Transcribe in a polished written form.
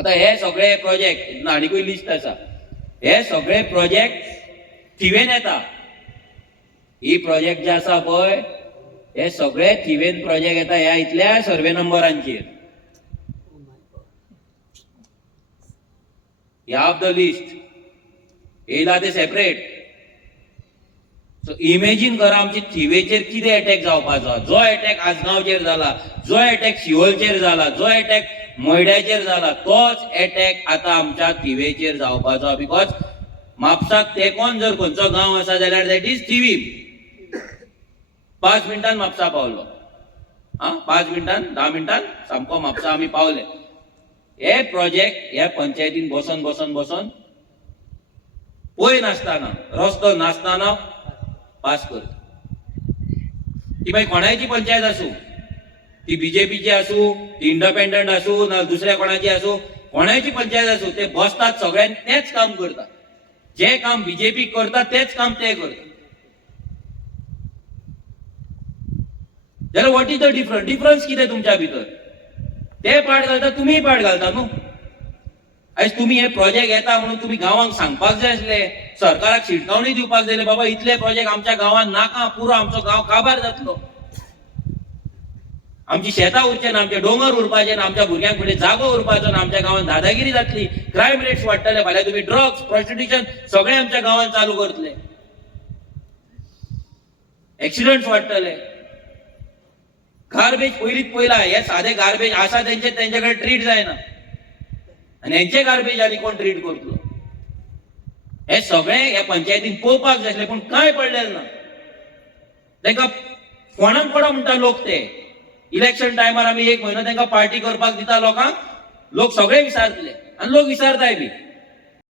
आता हे सगळे प्रोजेक्ट आनीकूय लिस्ट आसा, हे सगळे प्रोजेक्ट थिवेन येता. ही प्रोजेक्ट जे आसा पळय हे सगळे थिवेन प्रोजेक्ट येता ह्या इतल्या सर्वे नंबरांचेर. You have the list. येयला ते सेपरेट. सो इमेजिन करा आमची थिवेचेर कितें अटॅक जावपाचो. जो अटॅक आसगांवचेर जाला, जो अटॅक शिवोलचेर जाला, जो अटॅक मोयड्याचेर जाला, तोच अटॅक आता आमच्या थिवेचेर जावपाचो. बिकॉज म्हापसाक तेकोन जर खंयचो गांव आसा जाल्यार दॅट इज थिवी. 5 मिनटान म्हापसा पावलो. 5 मिनटान 10 मिनटान सामको म्हापसा आमी पावले. हे प्रोजेक्ट ह्या पंचायतीन बसून बसून बसून पळय नासतना, रस्तो नासतना पास करता. ती मागीर कोणाची पंचायत आसूं, ती बीजेपीची आसूं, ती इंडिपेंडंट आसूं ना दुसऱ्या कोणाची आसूं, कोणाची पंचायत आसूं, ते बसतात सगळ्यांनी तेच काम करता. जे काम बीजेपी करता तेच काम ते करता. जाल्यार वॉट इज द डिफरन्स कितें तुमच्या भितर? ते पाड घालता, तुम्ही पाड घालता न्हू. आयज तुम्ही हे प्रोजेक्ट येता म्हणून तुम्ही गांवांक सांगपाक जाय आसले, सरकाराक शिटकावणी दिवपाक जाय, बाबा इतले प्रोजेक्ट आमच्या गांवांत नाका, पुरो आमचो गांव काबार जातलो. आमची शेतां उरचे ना, आमचे डोंगर उरपाचे ना, आमच्या भुरग्यांक फुडें जागो उरपाचो ना, आमच्या गांवांत दादागिरी जातली, क्रायम रेट्स वाडटले, फाल्यां तुम्ही ड्रग्स, प्रॉस्टिट्यूशन सगळे आमच्या गांवांत चालू करतले, एक्सिडेंट्स वाडटले. गार्बेज पयलींच पयला, हे साधे गार्बेज आसा तेंच्याकडे ट्रीट जायना आनी हेंचे गार्बेज आनी कोण ट्रीट करतलो. हे सगळे ह्या पंचायतीन पळोवपाक जाय आसले, पूण कांय पडलेलें ना. तांकां फोंडान पडा म्हणटा लोक. ते इलेक्शन टायमार आमी 1 म्हयनो तांकां पार्टी करपाक दिता लोकांक, लोक सगळे विचारतले आनी लोक विचारताय बी.